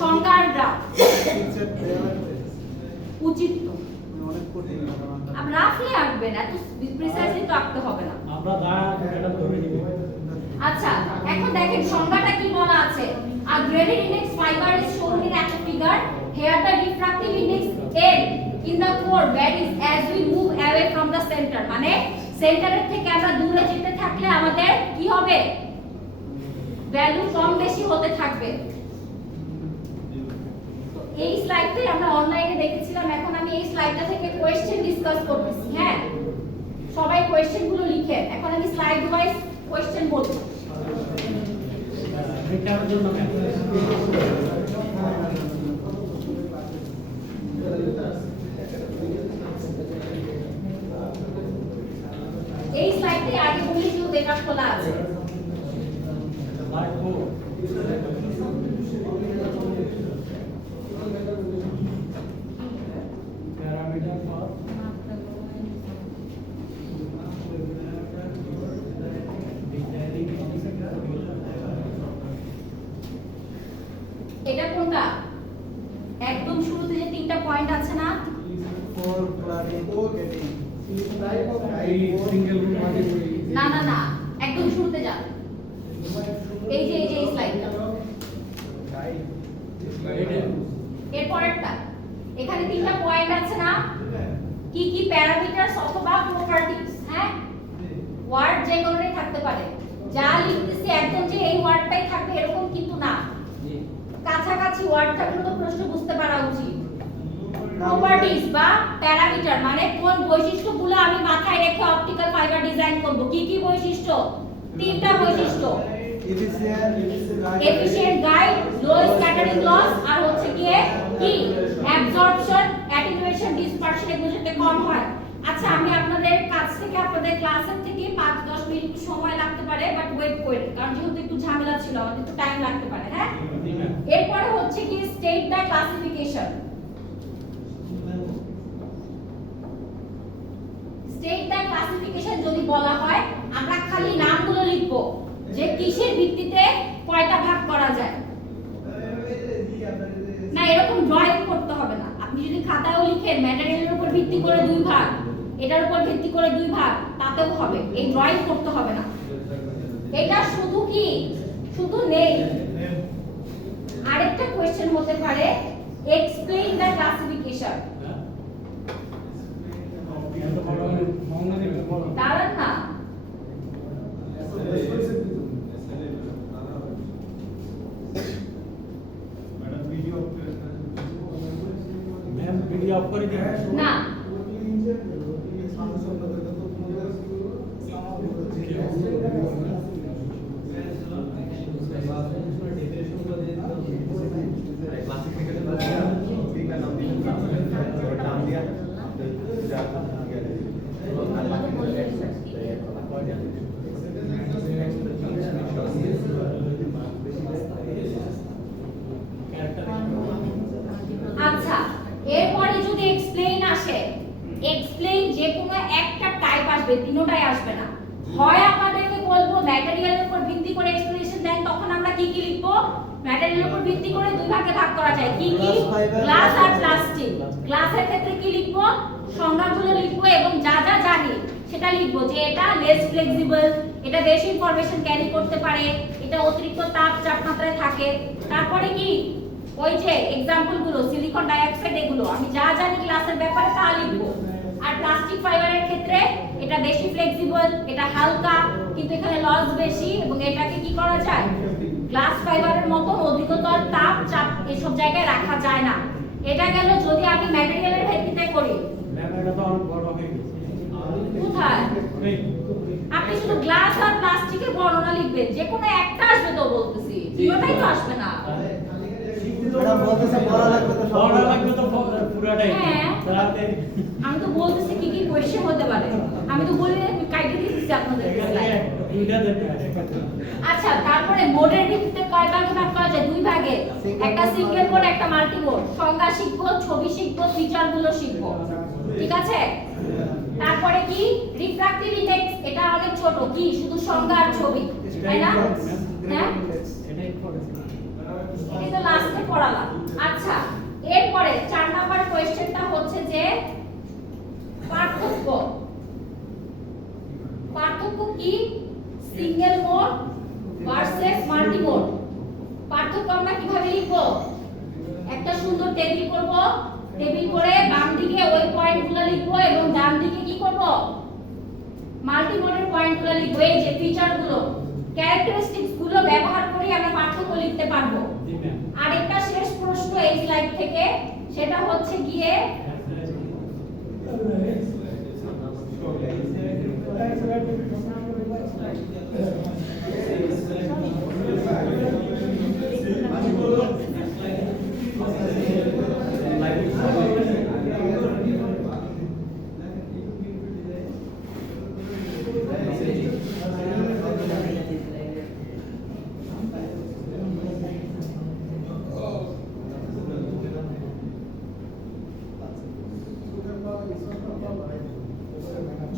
সংজ্ঞা আর গ্রাফ। উচিত তো অনেক কঠিন। আমরা রাফলি আঁকবেন, এত প্রিসাইজলি তো আঁকতে হবে না। আমরা এটা ধরে নিব। আচ্ছা, এখন দেখেন সংজ্ঞাটা কি বলা আছে। A graded index fiber is shown in a figure. Here the refractive index N in the core varies as we move away from the center. মানে সেন্টারের থেকে আমরা দূরে যেতে থাকলে আমাদের কি হবে? ভ্যালু কম বেশি হতে থাকবে। এই স্লাইডটাই আমরা অনলাইনে দেখেছিলাম, এখন আমি এই স্লাইডটা থেকে কোশ্চেন ডিসকাস করতেছি। হ্যাঁ, সবাই কোশ্চেনগুলো লিখেন। এখন আমি স্লাইড ওয়াইজ কোশ্চেন বলবো। এটার জন্য এই স্লাইডে আগে বলি যে বেকার খোলা আছে। প্যারামিটার ফর এটা কোনটা? একদম শুরুতে যে তিনটা পয়েন্ট আছে না, ফোর ক্লাডিং গেটিং এই সিঙ্গেল রুম মাল্টি না না না, একদম শুরুতে যান। এই যে এই স্লাইডটা, এর পরেরটা। এখানে তিনটা পয়েন্ট আছে না, কি কি? প্যারামিটারস অথবা প্রপার্টিজ। হ্যাঁ, ওয়ার্ড যে কোনোটাই থাকতে পারে। যা লিখতেছি একদম যে এই ওয়ার্ডটাই থাকবে এরকম কিন্তু না, কাছাকাছি ওয়ার্ড থাকলে তো প্রশ্ন বুঝতে পারা উচিত। প্রপার্টিজ বা প্যারামিটার মানে কোন বৈশিষ্ট্যগুলো আমি মাথায় রেখে অপটিক্যাল ফাইবার ডিজাইন করব। কি কি বৈশিষ্ট্য? তিনটা বৈশিষ্ট্য। এফিশিয়েন্ট গাইড, লো স্ক্যাটারিং লস, আর হচ্ছে গিয়ে কি অ্যাবজর্পশন, অ্যাটেনুয়েশন, ডিসপারশন, এগুলো যাতে কম হয়। আচ্ছা, আমি আপনাদের কাছ থেকে আপনাদের ক্লাসের থেকে 5-10 মিনিট সময় লাগতে পারে, বাট ওয়েট করেন, কারণ যেহেতু একটু ঝামেলা ছিল আমাদের একটু টাইম লাগতে পারে। হ্যাঁ, এরপরে হচ্ছে কি state the classification. State the classification যদি বলা হয়, আমরা খালি নামগুলো লিখবো যে কিসের ভিত্তিতে কয়টা ভাগ করা যায়। না, এরকম ড্রয়িং করতে হবে না। আপনি যদি খাতায়ও লিখেন ম্যাটেরিয়ালের উপর ভিত্তি করে 2 ভাগ, এটার উপর ভিত্তি করে 2 ভাগ, তাতেও হবে। এই ড্রয়িং করতে হবে না। এটা শুধু কি, শুধু নেই। আরেকটা কোশ্চেন হতে পারে এক্সপ্লেইন দ্য ক্লাসিফিকেশন। দাঁড়ান না, অফ করে দিই না আচ্ছা এরপরে যদি এক্সপ্লেইন আসে এক্সপ্লেইন যে কোনো একটা টাইপ আসবে তিনটাই আসবে না হয় আমাদেরকে বলবো ম্যাটেরিয়ালের উপর ভিত্তি করে এক্সপ্লেনেশন দেন তখন আমরা কি কি লিখবো ম্যাটেরিয়ালের উপর ভিত্তি করে দুই ভাগে ভাগ করা যায় কি কি গ্লাস আর প্লাস্টিক গ্লাসের ক্ষেত্রে কি লিখবো সংজ্ঞাগুলো লিখবো এবং যা যা জানি সেটা লিখবো যে এটা লেস ফ্লেক্সিবল এটা বেশি ইনফরমেশন ক্যারি করতে পারে এটা অতিরিক্ত তাপমাত্রায় থাকে তারপরে কি ওই যে एग्जांपल গুলো সিলিকন ডাইঅক্সাইড এগুলো আমি যা জানি গ্লাসের ব্যাপারে তা লিখবো আর প্লাস্টিক ফাইবারের ক্ষেত্রে এটা বেশি ফ্লেক্সিবল এটা হালকা কিন্তু এখানে লস বেশি এবং এটাকে কি করা যায় গ্লাস ফাইবারের মতো অধিকতর তাপ চাপ এসব জায়গায় রাখা যায় না এটা গেল যদি আমি ম্যাটেরিয়ালের ভিত্তিতে করি ম্যাম এটা তো অনেক বড় হয়ে গেছে কোথায় এই আপনি শুধু গ্লাস আর প্লাস্টিকের বর্ণনা লিখবেন যে কোনো একটা আসবে তো বলতেছি দুটোটাই তো আসবে না ম্যাডাম বলতেছে পড়া লাগবে তো সব বড় লাগবে তো পুরোটাই হ্যাঁ। তাহলে আমি তো বলতেছি কি কি কোয়েশ্চেন হতে পারে আমি তো বলি কাইটে দিচ্ছি আপনাদের দুইটা দেখতে আচ্ছা তারপরে মোডের ভিত্তিতে কয় ভাগে ভাগ করা যায় দুই ভাগে একটা সিঙ্গেল মোড একটা মাল্টি মোড সংজ্ঞা শিখবো ছবি শিখবো ফিচার গুলো শিখবো ঠিক আছে তারপরে কি রিফ্রাক্টিভ ইন্ডেক্স এটা অনেক ছোট কি শুধু সংজ্ঞা আর ছবি তাই না হ্যাঁ এটাই পড়েছে এটা তো লাস্টে পড়ালাম আচ্ছা এরপরে 4 নাম্বার কোশ্চেনটা হচ্ছে যে পার্থক্য পার্থক্য কি single mode versus multi mode পার্থক্য আমরা কিভাবে লিখব একটা সুন্দর টেবিল করব টেবিল করে বাম দিকে ওই পয়েন্টগুলো লিখব এবং ডান দিকে কি করব মাল্টি মোডের পয়েন্টগুলো লিখব এই যে ফিচারগুলো ক্যারেক্টারিস্টিক্স গুলো ব্যবহার করে আমরা পার্থক্য লিখতে পারবো জি ম্যাম আরেকটা শেষ প্রশ্ন এই স্লাইড থেকে সেটা হচ্ছে গিয়ে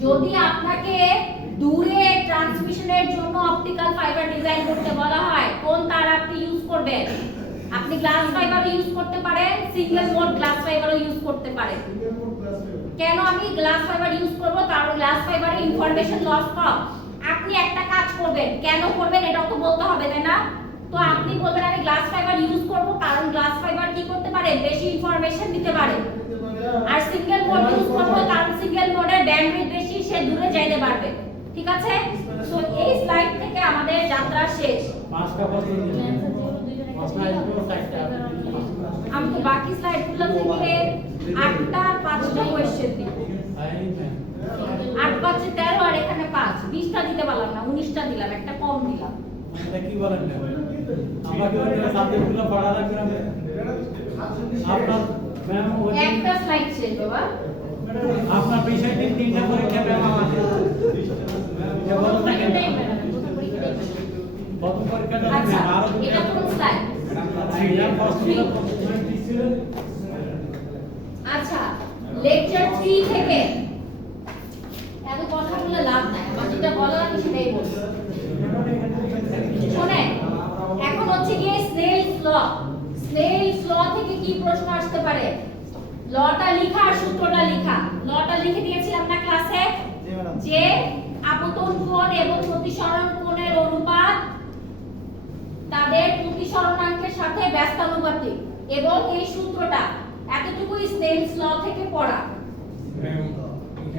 যদি আপনাকে দূরে ট্রান্সমিশনের জন্য অপটিক্যাল ফাইবার ডিজাইন করতে বলা হয় কোন তার আপনি ইউজ করবেন আপনি গ্লাস ফাইবারও ইউজ করতে পারেন সিঙ্গেল মোড গ্লাস ফাইবারও ইউজ করতে পারেন কেন আমি গ্লাস ফাইবার ইউজ করব কারণ গ্লাস ফাইবারে ইনফরমেশন লস কম আপনি একটা কাজ করবেন কেন করবেন এটাও তো বলতে হবে তাই না তো আপনি বলবেন আমি গ্লাস ফাইবার ইউজ করব কারণ গ্লাস ফাইবার কি করতে পারে বেশি ইনফরমেশন দিতে পারে আর সিঙ্গেল মোড ইউজ করব কারণ সিঙ্গেল মোডের ব্যান্ডউইথ বেশি সে দূরে যাইতে পারবে ঠিক আছে সো এই স্লাইড থেকে আমাদের যাত্রা শেষ পাঁচটা প্রশ্ন দিলেন প্রশ্ন আসবে সাইডটা আমি তো বাকি স্লাইডগুলো থেকে 8টা 5টা কোশ্চেন দিব আই ম্যাম 8 5 13 আর এখানে 5 20টা দিতে পারলাম না 19টা দিলাম একটা কম দিলাম এটা কি বলেন ম্যাম আমাকে ওই সাবজেক্টগুলো পড়া লাগবে না আপনার ম্যাম ওই একটা স্লাইড শেষ বাবা আপনার বিষয়টি তিনটা পরীক্ষা ম্যাম আমাদের এটা বলতে থাকেন প্রথম পরীক্ষাটা আচ্ছা ম্যাম আরো এটা কোন স্লাইড ম্যাম প্রশ্নগুলো আচ্ছা লেকচার 3 থেকে এত কথা বলে লাভ নাই আমার যেটা বলার আমি সেটাই বলবো শুনেন এখন হচ্ছে কি স্নেলস ল থেকে কি প্রশ্ন আসতে পারে লটা লেখা আর সূত্রটা লেখা লটা লিখে দিয়েছিলাম না ক্লাসে জি ম্যাডাম যে আপতন কোণ এবং প্রতিসরণ কোণের অনুপাত তাদের প্রতিসরণাঙ্কের সাথে ব্যস্তানুপাতিক এবং এই সূত্রটা এতটুকুই স্নেলস ল থেকে পড়া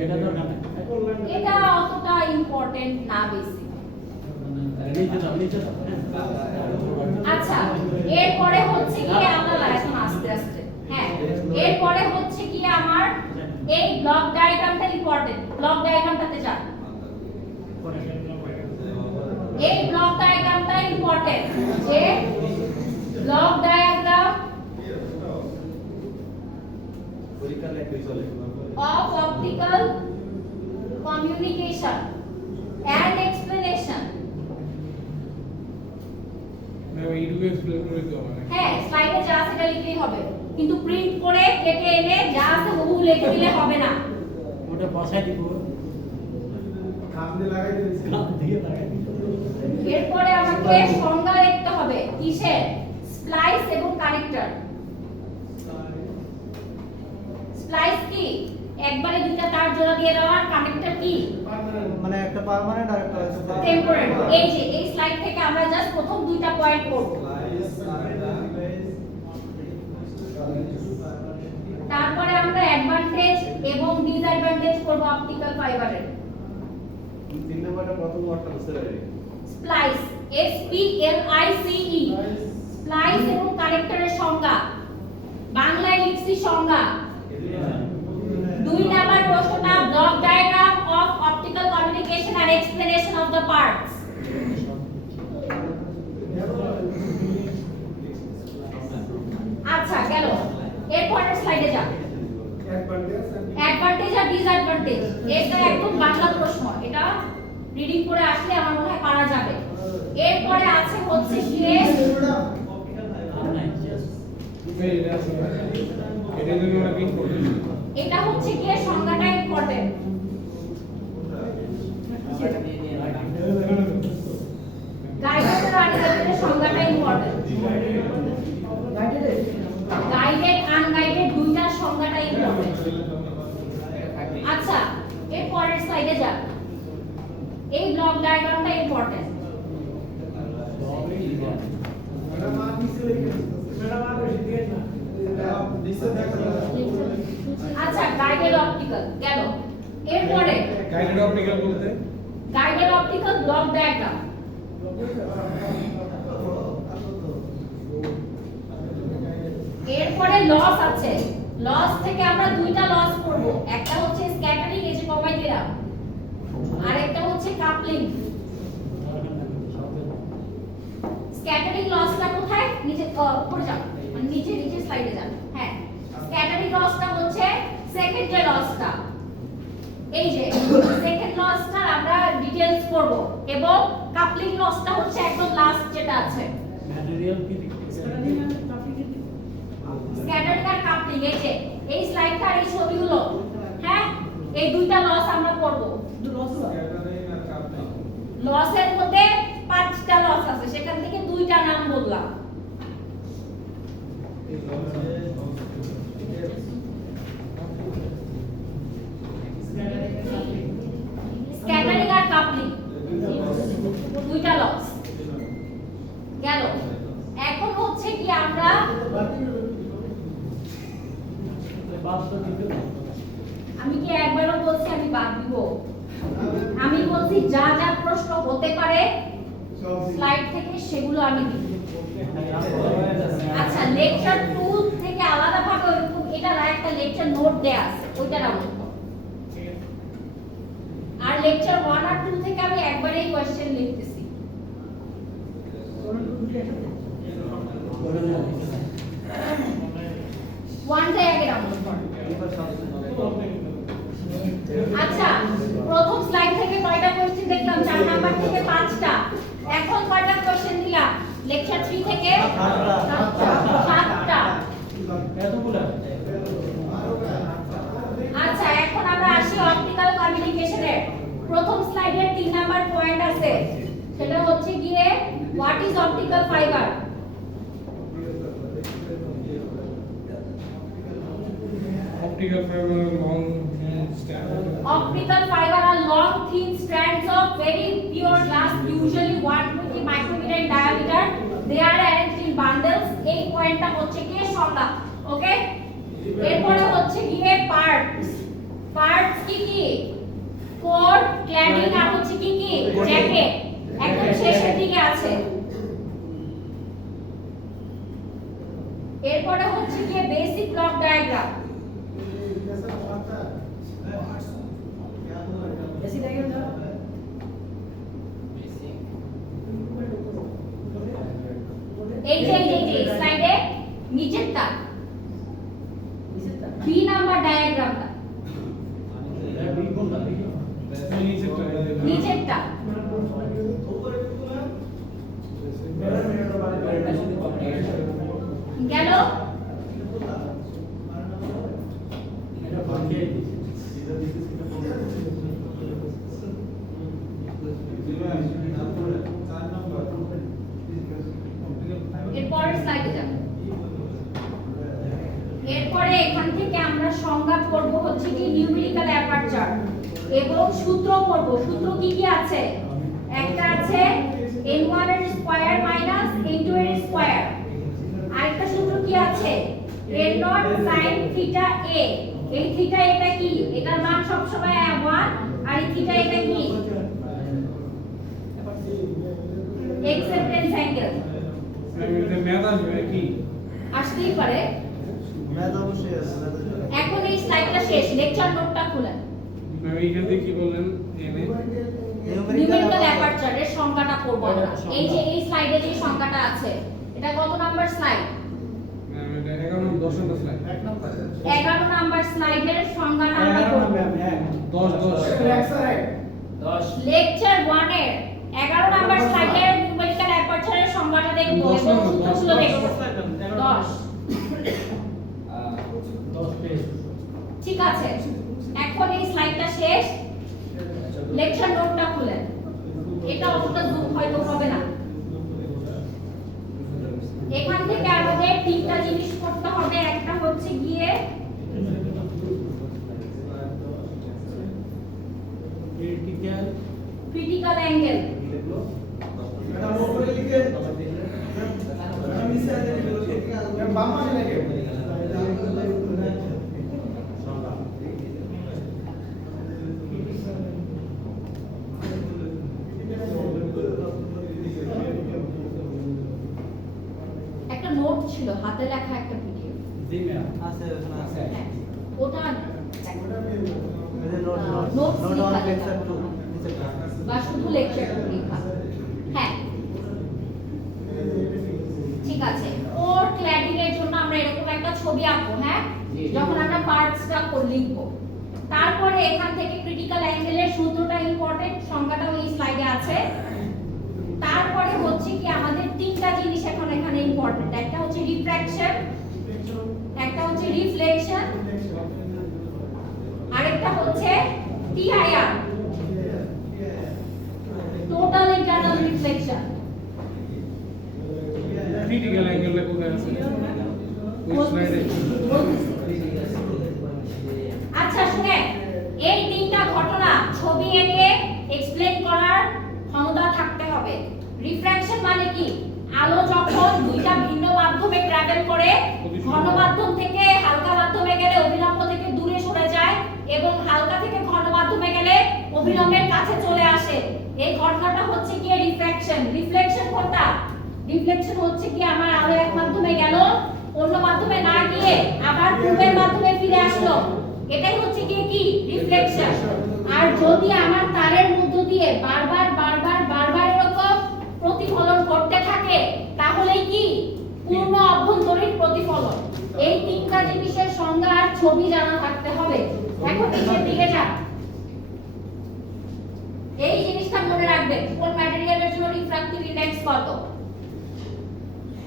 এটা তো না এটা অতটা ইম্পর্টেন্ট না বেশি নিচে দাও আচ্ছা এরপরে হচ্ছে কি আমরা এখন আস্তে আস্তে হ্যাঁ এরপরে হচ্ছে কি এই ব্লক ডায়াগ্রামটা ইম্পর্টেন্ট, ব্লক ডায়াগ্রামটাতে যান। এই ব্লক ডায়াগ্রামটা ইম্পর্টেন্ট, যে block diagram of optical communication and explanation। এইটুকু এক্সপ্লেন করে দিও মানে হ্যাঁ, স্লাইডে যা আছে সেটা লিখলেই হবে, কিন্তু প্রিন্ট করে কেটে এনে যা আছে হুবহু লিখে দিলে হবে না। ওটা বসাই দিব, কাম দিয়ে লাগাই দিয়েছি। কাম দিয়ে লাগাই দিব। এরপরে আমাকে সংজ্ঞা লিখতে হবে কিসের, স্প্লাইস এবং কানেক্টর। স্প্লাইস কি? একবারে দুটো তার জোড়া দিয়ে দেওয়া। কানেক্টর কি? মানে একটা পার্মানেন্ট আর একটা টেম্পোরারি। এই যে এই স্লাইড থেকে আমরা জাস্ট প্রথম দুইটা পয়েন্ট করব, তারপরে আমরা অ্যাডভান্টেজ এবং ডিসঅ্যাডভান্টেজ করব অপটিক্যাল ফাইবারের। 3 নম্বরটা প্রথম ওয়ার্ডটা বুঝতে পারি। স্প্লাইস, S P L I C E, splice এবং কানেক্টরের সংজ্ঞা বাংলায় লিখছি সংজ্ঞা। 2 নাম্বার প্রশ্নটা block diagram of optical communication and explanation of the parts. আচ্ছা গেল, এরপরের স্লাইডে যান। অ্যাডভান্টেজ আর ডিসঅ্যাডভান্টেজ, এটা একদম বাংলা প্রশ্ন, এটা রিডিং করে আসলে আমার মনে হয় পারা যাবে। এরপরে আছে হচ্ছে গিয়ে এটা আছে এটা জন্য আমরা কি করব এটা হচ্ছে গিয়ে সংজ্ঞাটা ইম্পর্টেন্ট। গাইডেড আর আনগাইডেড সংজ্ঞাটা ইম্পর্টেন্ট। গাইডেড আনগাইডেড দুইটা সংজ্ঞাটা ইম্পর্টেন্ট। আচ্ছা এর পরের স্লাইডে যান। এই ব্লক ডায়াগ্রামটা ইম্পর্টেন্ট। আচ্ছা গাইডেড অপটিক্যাল গেল, এরপরে গাইডেড অপটিক্যাল বলতে গাইডেড অপটিক্যাল ব্লক ডায়াগ্রাম। এরপরে লস আছে, লস থেকে আমরা দুইটা লস করব, একটা হচ্ছে স্ক্যাটারিং, এই যে কমাই দিলাম, আর একটা হচ্ছে কাপলিং। স্ক্যাটারিং লসটা কোথায়? নিচে উপরে যাও, মানে নিচে নিচে স্লাইডে যান। হ্যাঁ, স্ক্যাটারিং লসটা হচ্ছে সেকেন্ড যে লসটা, এই যে সেকেন্ড লসটা আমরা ডিটেইলস করব, এবং কাপলিং লসটা হচ্ছে একদম লাস্ট যেটা আছে। ম্যাটেরিয়াল কি স্ক্যাটারিং আর কাপলিং, এই যে এই স্লাইডটা আর এই ছবিগুলো, হ্যাঁ এই দুইটা লস আমরা করব। লসের মধ্যে 5টা লস আছে, সেখান থেকে দুইটা নাম বললাম। স্ক্যাটারিং আর কাপলিং দুইটা লস গেল। এখন হচ্ছে কি আমরা আমি কি একবারও বলছি আমি বাদ দিব? আমি বলছি যা যা প্রশ্ন হতে পারে স্লাইড থেকে সেগুলো আমি দিব। আচ্ছা লেকচার 2 থেকে আলাদা ভাবে ওরকম এটা না, একটা লেকচার নোট দেয়া আছে, ওইটা ডাউনলোড করো। আর লেকচার 1 আর 2 থেকে আমি একবারেই কোশ্চেন লিখতেছি। 1 টাই আগে ডাউনলোড করো। আচ্ছা প্রথম স্লাইড থেকে কয়টা কোশ্চেন দেখলাম? 4 নাম্বার থেকে 5টা। এখন কয়টা কোশ্চেন দিলাম? লেকচার 3 থেকে 7টা। এতগুলা আচ্ছা এখন আমরা আসি অপটিক্যাল কমিউনিকেশনের। প্রথম স্লাইডের 3 নাম্বার পয়েন্ট আছে, সেটা হচ্ছে গিয়ে what is optical fibre. Optical fibre long stand Optical fiber are long thin strands of very pure glass, usually 120 micrometer in diameter. They are arranged in bundles. এই পয়েন্টটা হচ্ছে কি সংজ্ঞা, ওকে? এরপরে হচ্ছে গিয়ে পার্টস। পার্টস কি কি? কোর, ক্ল্যাডিং আর হচ্ছে কি কি? জ্যাকেট। একদম শেষের দিকে আছে। এরপরে হচ্ছে গিয়ে বেসিক ব্লক ডায়াগ্রাম। এই যে স্লাইডে নিচেরটা 3 নাম্বার ডায়াগ্রামটা নিচেরটা গেল। এরপরের স্লাইডে যাব। এরপরে এখান থেকে আমরা সংজ্ঞা করব হচ্ছে কি নিউমেরিক্যাল অ্যাপারচার এবং সূত্র করব। সূত্র কি কি আছে? একটা আছে n1 এর স্কয়ার মাইনাস n2 এর স্কয়ার। আরেকটা সূত্র কি আছে? n0 sin theta a। এই থিটা এটা কি? এটার মান সব সময় 1 আর এই থিটা এটা কি? acceptance angle। এটা ম্যাথ আসবে কি? আসতেই পারে। ম্যাথ অবশ্যই আছে, ম্যাথ আছে। এখন এই স্লাইডটা শেষ, লেকচার নোটটা খুলেন। ম্যাম এইখান থেকে কি বললেন? এনে নিউমেরিক্যাল অ্যাপারচারের সংখ্যাটা করব আমরা। এই যে এই স্লাইডে যে সংখ্যাটা আছে, এটা কত নাম্বার স্লাইড? ম্যাম এটা 11 নম্বর 10 নম্বর স্লাইড। 11 নাম্বার স্লাইডের সংখ্যাটা আমরা করব। 10 লেকচার 1 এর 11 নাম্বার স্লাইডের নিউমেরিক্যাল অ্যাপারচারের সংখ্যাটা দেখব এবং সূত্রগুলো দেখব। 10 পেজ। ঠিক আছে, এখন এই স্লাইডটা শেষ, লেকচার নোটটা খুলেন। এটা অতটা জুম হয়তো হবে না। এখান থেকে আমাদের তিনটা জিনিস করতে হবে। একটা হচ্ছে গিয়ে ক্রিটিক্যাল অ্যাঙ্গেল। একটা নোট ছিল, হাতে লেখা একটা ভিডিও। জি ম্যাম। আছে, ওখানে আছে। হ্যাঁ, ওটা এই যে নোট Notes অন লেখা লেকচার লেখা। 2 নিচেটা। বা শুধু লেকচার লেখা। হ্যাঁ, ঠিক আছে। ওর ক্ল্যাডিং এর জন্য আমরা এরকম একটা ছবি আঁকবো। হ্যাঁ, যখন আমরা পার্টসটা লিখবো, তারপরে এখান থেকে ক্রিটিক্যাল অ্যাঙ্গেলের সূত্রটা ইম্পর্টেন্ট, সংখ্যাটা ওই স্লাইডে আছে। তারপরে হচ্ছে কি আমাদের তিনটা জিনিস এখন এখানে ইম্পর্টেন্ট। একটা হচ্ছে রিফ্র্যাকশন, একটা হচ্ছে রিফ্লেকশন, আরেকটা হচ্ছে TIR, total internal reflection. Critical অ্যাঙ্গেলটা কোথায় আছে? ওই স্লাইডে। আচ্ছা শুনে, এই তিনটা ঘটনা ছবি এঁকে এক্সপ্লেন করার ক্ষমতা থাকতে হবে। রিফ্র্যাকশন মানে কি? আলো যখন দুইটা ভিন্ন মাধ্যমে ট্রাভেল করে, ঘন মাধ্যম থেকে হালকা মাধ্যমে গেলে অভিলম্ব থেকে দূরে সরে যায় এবং হালকা থেকে ঘন মাধ্যমে গেলে অভিলম্বের কাছে চলে আসে। এই ঘটনাটা হচ্ছে কি রিফ্র্যাকশন। রিফ্লেকশন কোনটা? রিফ্লেকশন হচ্ছে কি আমার আলো এক মাধ্যমে গেল, অন্য মাধ্যমে না গিয়ে আবার পূর্বের মাধ্যমে ফিরে আসলো, এটাই হচ্ছে কি রিফ্লেকশন। আর যদি আমার তারের মধ্য দিয়ে বারবার বারবার বারবার এরকম প্রতিফলন করতে থাকে, তাহলেই কি পূর্ণ অভ্যন্তরীণ প্রতিফলন। এই তিনটা জিনিসের সংজ্ঞা আর ছবি জানা থাকতে হবে। এখন নিচের দিকে যান, এই জিনিসটা মনে রাখবেন, কোন ম্যাটেরিয়ালের জন্য রিফ্র্যাক্টিভ ইনডেক্স কত।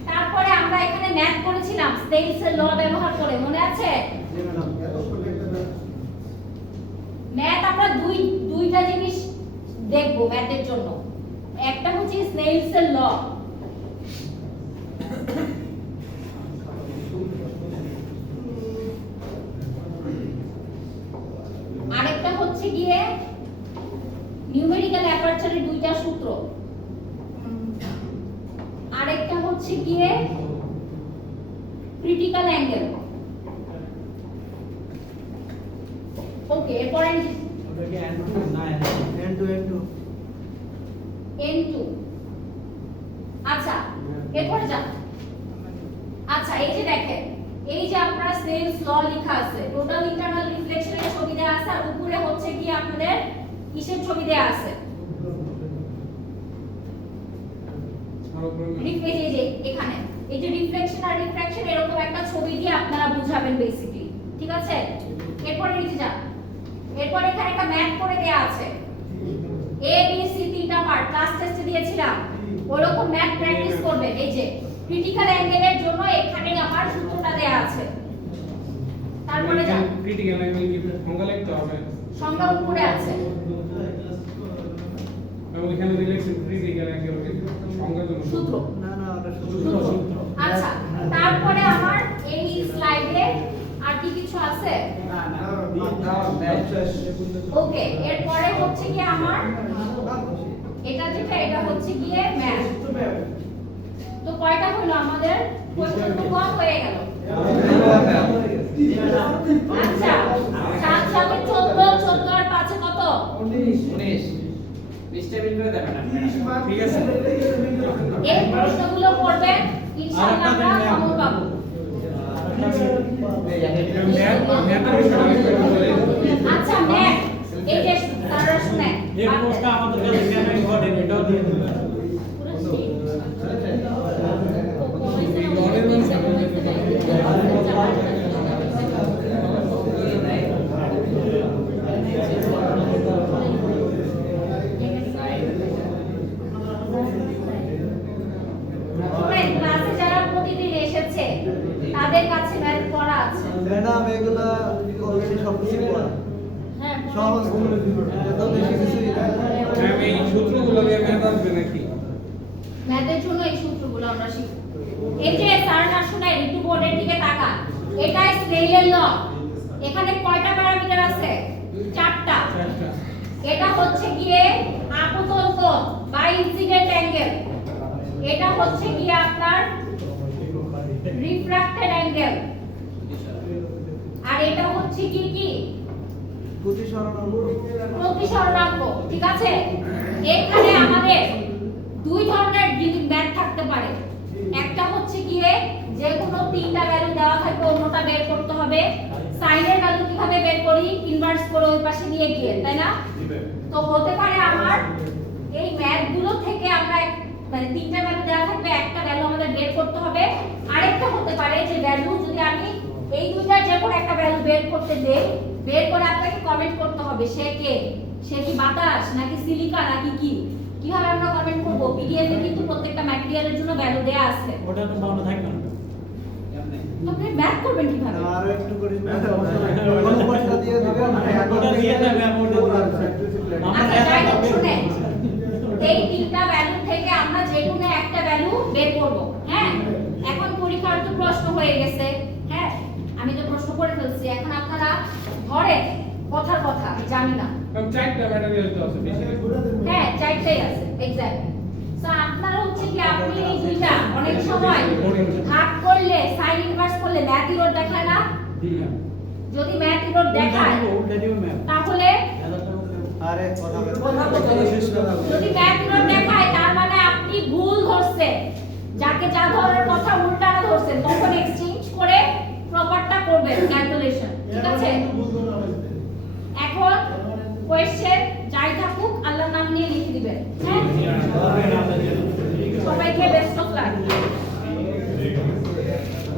তারপরে আমরা এখানে ম্যাথ করেছিলাম স্নেইলসের ল ব্যবহার করে, মনে আছে? জি ম্যাডাম। ম্যাথ আমরা দুইটা জিনিস দেখব ম্যাথের জন্য। একটা হচ্ছে স্নেইলসের ল, আরেকটা হচ্ছে গিয়ে নিউমেরিক্যাল অ্যাপারচারের দুইটা সূত্র, আরেকটা হচ্ছে গিয়ে ক্রিটিক্যাল অ্যাঙ্গেল। ওকে, এরপরে ওটা কি n2 না N2 n2। আচ্ছা, এরপরে যান। আচ্ছা, এই যে দেখেন এই যে আপনার সেলস ল লেখা আছে, টোটাল ইন্টারনাল রিফ্লেকশনের ছবি দেয়া আছে, আর উপরে হচ্ছে কি আপনাদের কিসের ছবি দেয়া আছে, আর উপরে এই যে এখানে এই যে রিফ্লেকশন আর রিফ্র্যাকশন এরকম একটা ছবি দিয়ে আপনারা বুঝাবেন বেসিক্যালি, ঠিক আছে? এরপরে নিচে যান। এরপর এখানে একটা ম্যাপ করে দেয়া আছে, এ বি সি তিনটা পার্ট ক্লাস টেস্টে দিয়েছিলাম, ওরকম ম্যাপ প্র্যাকটিস করবেন। এই যে ক্রিটিক্যাল অ্যাঙ্গেলের জন্য এখানে আমার সূত্রটা দেয়া আছে। তারপরে যান, ক্রিটিক্যাল অ্যাঙ্গেল কি সংজ্ঞা লিখতে হবে? সংজ্ঞা উপরে আছে। এবং এখানে রিলেশন ক্রিটিক্যাল অ্যাঙ্গেল সংজ্ঞা জন্য সূত্র। না না ওটা শুধু সূত্র। আচ্ছা, তারপরে আমার এই স্লাইডে আর কি কিছু আছে? ওকে, এরপরে হচ্ছে কি আমার এটা যেটা এটা হচ্ছে গিয়ে ম্যাথ। তো কয়টা হলো আমাদের? কোশ্চেন তো কম হয়ে গেল। আচ্ছা, 7 7 14, 14 আর 5 কত? 19 20 টেবিল করে দেবেন আপনারা। ঠিক আছে। এই প্রশ্নগুলো করবেন, ইনশাআল্লাহ আমরা খবর পাবো। আচ্ছা, ম্যাথ এই যে তারা শুনেন, এই কোর্সটা আমাদের কাছে কেন ইম্পর্টেন্ট এটাও দিয়ে দিবেন। ক্লাসে যারা প্রতিদিন এসেছে তাদের কাছে ম্যাথ পড়া আছে। ম্যাডাম এগুলা অলরেডি সব কিছু পড়া হ্যাঁ, সহজ এত বেশি কিছুই না। ম্যাম এই সূত্রগুলো দিয়ে ম্যাথ আসবে নাকি? ম্যাথের জন্য এই সূত্রগুলো আমরা শিখব। এই যে স্যার না শুনেন, একটু বোর্ডের দিকে তাকান। এটা স্নেইলের ল। এখানে কয়টা প্যারামিটার আছে? 4টা। এটা হচ্ছে গিয়ে আপতন কোণ বা ইনসিডেন্ট অ্যাঙ্গেল। এটা হচ্ছে গিয়ে আপনার রিফ্র্যাক্টেড অ্যাঙ্গেল। আর এটা হচ্ছে কি প্রতিসরণাঙ্ক, ঠিক আছে? এখানে আমাদের দুই ধরনের ম্যাথ থাকতে পারে। একটা হচ্ছে গিয়ে যে কোনো তিনটা ভ্যালু দেওয়া থাকবে, অন্যটা বের করতে হবে। সাইনের ভ্যালু কিভাবে বের করি? ইনভার্স করে ওই পাশে নিয়ে গিয়ে, তাই না? তো হতে পারে আমার এই ম্যাথগুলো থেকে আমরা মানে তিনটা ভ্যালু দেওয়া থাকবে, একটা ভ্যালু আমাদের বের করতে হবে। আরেকটা হতে পারে যে ভ্যালু যদি আমি এই দুইটার যে কোনো একটা ভ্যালু বের করতে দেই, বের করে আপনাকে কমেন্ট করতে হবে সে কে, সে কি বাতাস নাকি সিলিকা নাকি কি। কিভাবে আমরা কমেন্ট করব? পিডিএফ এ কিন্তু প্রত্যেকটা ম্যাটেরিয়ালের জন্য ভ্যালু দেয়া আছে। ওটা তো মনে থাকবে না। তো আপনি ম্যাথ করবেন কিভাবে? আরো একটু করে অনুপাতটা দিয়ে দিবেন। ওটা দিয়ে দেবে ওটা। আচ্ছা, যাই হোক শুনেন, এই তিনটা ভ্যালু থেকে আমরা যে কোনো একটা ভ্যালু বের করব। হ্যাঁ, এখন পরীক্ষার তো প্রশ্ন হয়ে গেছে। হ্যাঁ, আমি তো প্রশ্ন করে ফেলছি, এখন আপনারা ধরেন কথার কথা আমি জানি না। ম্যাম 4টা ম্যাটেরিয়াল তো আছে বেশি। হ্যাঁ, চারটাই আছে এক্স্যাক্টলি। সো আপনারা হচ্ছে কি আপনি এই দুইটা অনেক সময় ভাগ করলে সাইন ইনভার্স করলে ম্যাথ ইরোড দেখায় না? যদি ম্যাথ ইরোড দেখায় ওটা দিও ম্যাম। তাহলে আরে কথা যদি ম্যাথ ইরোড দেখায় তার মানে আপনি ভুল ধরছেন, যাকে যা ধরার কথা উল্টাটা ধরছেন, তখন